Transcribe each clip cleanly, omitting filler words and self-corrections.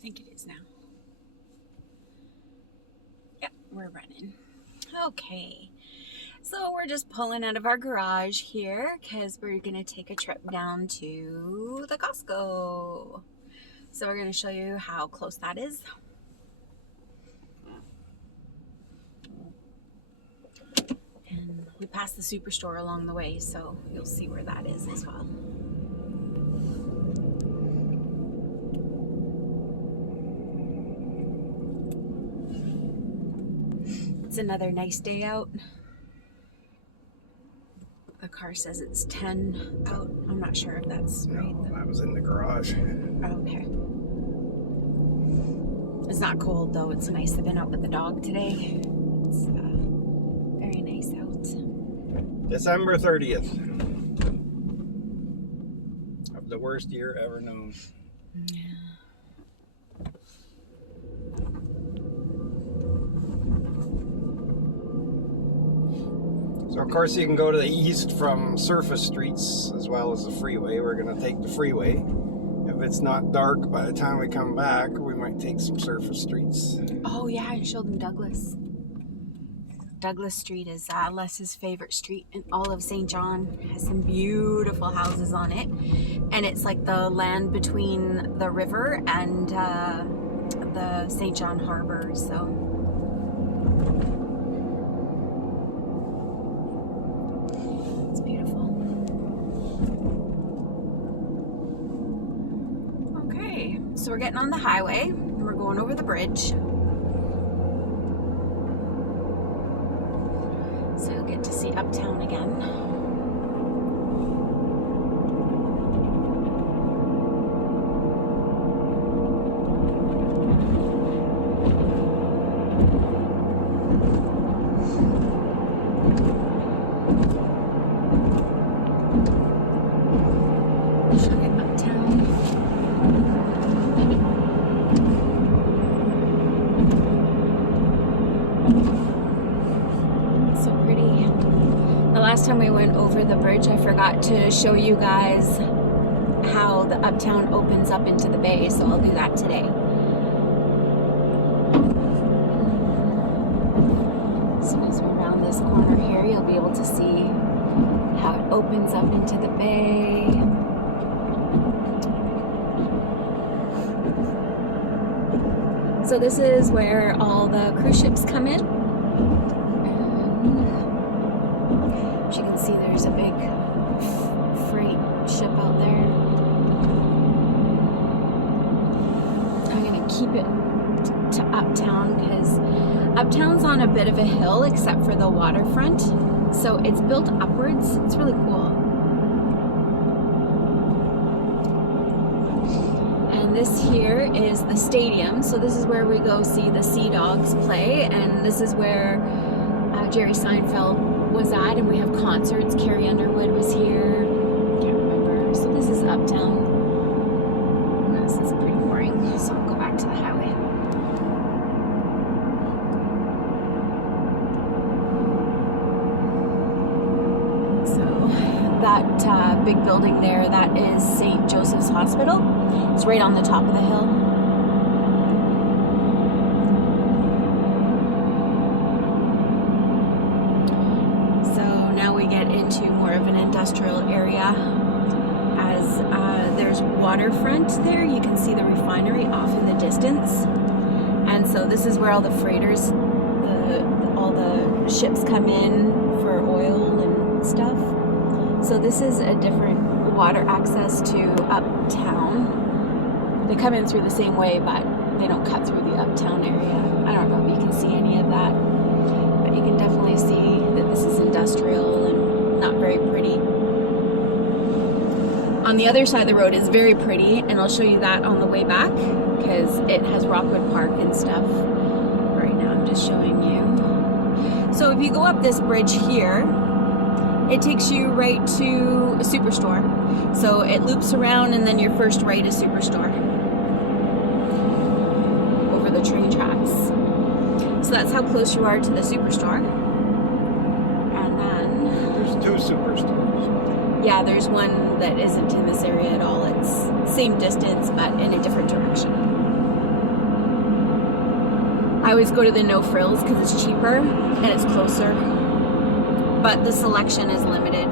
think it is now. Yep, we're running. Okay. So we're just pulling out of our garage here because we're going to take a trip down to the Costco. So we're going to show you how close that is. And we passed the superstore along the way, so you'll see where that is as well. It's another nice day out. The car says it's 10 out. I'm not sure if that's right. No, I was in the garage. Okay. It's not cold though. It's nice. I've been out with the dog today. It's very nice out. December 30th. Of the worst year ever known. Yeah. So of course you can go to the east from surface streets as well as the freeway. We're going to take the freeway. If it's not dark by the time we come back, we might take some surface streets. Oh yeah, I showed them Douglas. Douglas Street is Les's favorite street in all of St. John. It has some beautiful houses on it. And it's like the land between the river and the St. John Harbor, so... So we're getting on the highway and we're going over the bridge. So you'll get to see Uptown again. Last time we went over the bridge, I forgot to show you guys how the Uptown opens up into the bay, so I'll do that today. As soon as we're around this corner here, you'll be able to see how it opens up into the bay. So this is where all the cruise ships come in. As you can see, there's a big freight ship out there. I'm going to keep it to Uptown because Uptown's on a bit of a hill except for the waterfront. So it's built upwards. It's really cool. And this here is the stadium. So this is where we go see the Sea Dogs play. And this is where Jerry Seinfeld was at, and we have concerts. Carrie Underwood was here. Can't remember. So this is Uptown. And this is pretty boring, so I'll go back to the highway. So that big building there, that is St. Joseph's Hospital. It's right on the top of the hill. Into more of an industrial area as there's waterfront there. You can see the refinery off in the distance, and so this is where all the freighters, all the ships come in for oil and stuff. So this is a different water access to Uptown. They come in through the same way, but they don't cut through the Uptown area. I don't know if you can see any of that, but you can definitely see that this is industrial and not very pretty. On the other side of the road is very pretty, and I'll show you that on the way back because it has Rockwood Park and stuff. Right now I'm just showing you. So if you go up this bridge here, it takes you right to a Superstore. So it loops around and then your first right is Superstore over the train tracks. So that's how close you are to the Superstore. Two superstores. Yeah, there's one that isn't in this area at all. It's same distance, but in a different direction. I always go to the no frills because it's cheaper and it's closer, but the selection is limited.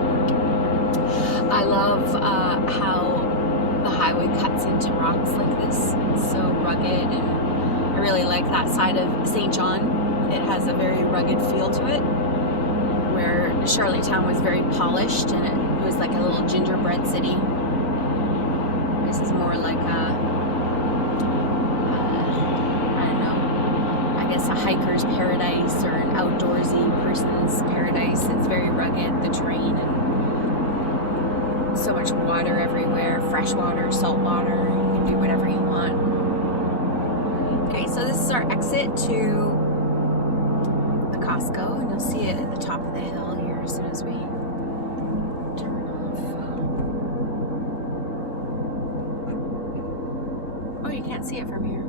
I love how the highway cuts into rocks like this. It's so rugged, and I really like that side of St. John. It has a very rugged feel to it, where Charlottetown was very polished and it was like a little gingerbread city. This is more like a hiker's paradise or an outdoorsy person's paradise. It's very rugged, the terrain, and so much water everywhere, fresh water, salt water. You can do whatever you want. Okay, so this is our exit to the Costco, and you'll see it at the top of the hill here as soon as we turn off. Oh, you can't see it from here.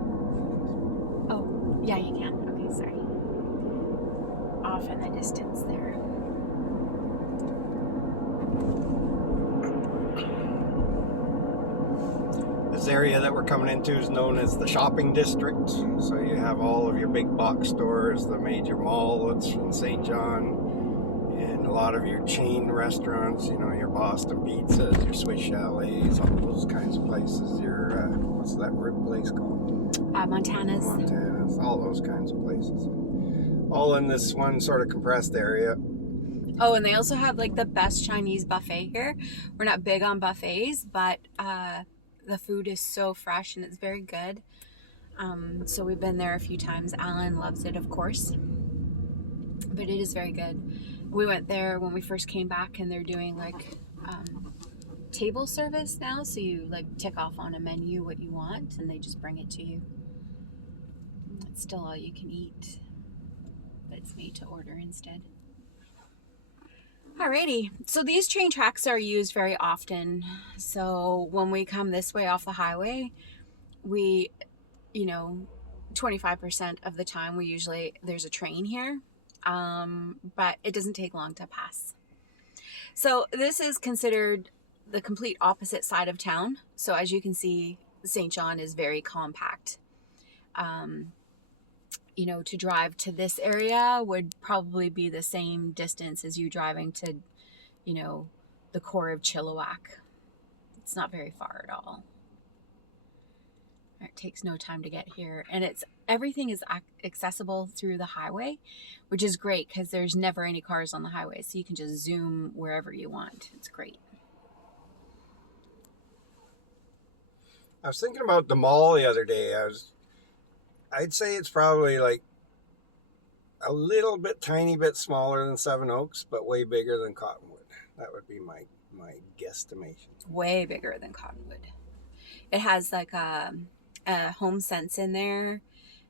Oh, yeah, you can. Okay, sorry. Off in the distance there. This area that we're coming into is known as the shopping district. So you have all of your big box stores, the major mall that's in St. John, and a lot of your chain restaurants, you know, your Boston Pizzas, your Swiss Chalets, all those kinds of places. Your, what's that rib place called? Montana's. Montana's, all those kinds of places. All in this one sort of compressed area. Oh, and they also have like the best Chinese buffet here. We're not big on buffets, but the food is so fresh and it's very good. So we've been there a few times. Alan loves it, of course, but it is very good. We went there when we first came back, and they're doing like table service now. So you like tick off on a menu what you want, and they just bring it to you. It's still all you can eat, but it's made to order instead. Alrighty, so these train tracks are used very often. So when we come this way off the highway, we, 25% of the time there's a train here, but it doesn't take long to pass. So this is considered the complete opposite side of town. So as you can see, St. John is very compact. To drive to this area would probably be the same distance as you driving to, the core of Chilliwack. It's not very far at all. It takes no time to get here. And everything is accessible through the highway, which is great because there's never any cars on the highway. So you can just zoom wherever you want. It's great. I was thinking about the mall the other day. I'd say it's probably like a little bit, tiny bit smaller than Seven Oaks, but way bigger than Cottonwood. That would be my guesstimation. Way bigger than Cottonwood. It has like a Home Sense in there.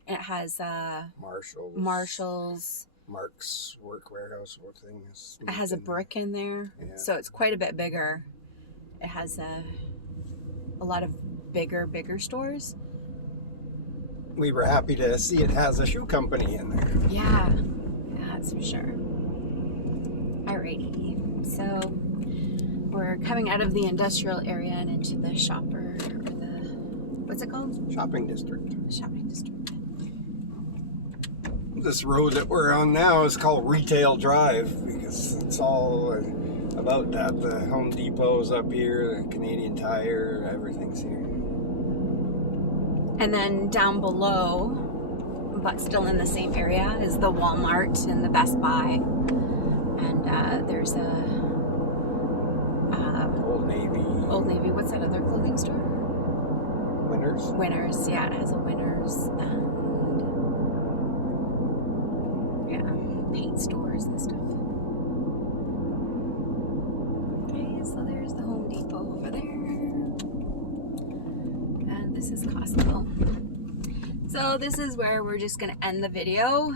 And it has Marshalls. Mark's Work Warehouse. What thing is? It has a Brick in there. Yeah. So it's quite a bit bigger. It has a lot of bigger stores. We were happy to see it has a shoe company in there. Yeah, that's for sure. Alrighty, so we're coming out of the industrial area and into the shopper, or what's it called? Shopping district. The shopping district. This road that we're on now is called Retail Drive because it's all about that. The Home Depot's up here, the Canadian Tire, everything's here. And then down below, but still in the same area, is the Walmart and the Best Buy. And there's a Old Navy. Old Navy. What's that other clothing store? Winners. Yeah, it has a Winners. And paint stores and stuff. Okay, so there's the Home Depot over there. And this is Costco. So this is where we're just going to end the video.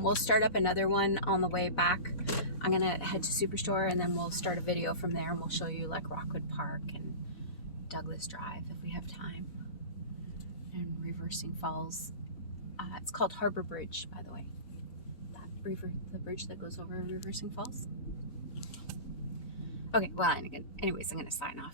We'll start up another one on the way back. I'm going to head to Superstore, and then we'll start a video from there, and we'll show you like Rockwood Park and Douglas Drive if we have time. And Reversing Falls. It's called Harbor Bridge, by the way. The bridge that goes over Reversing Falls. Okay, well, anyways, I'm going to sign off.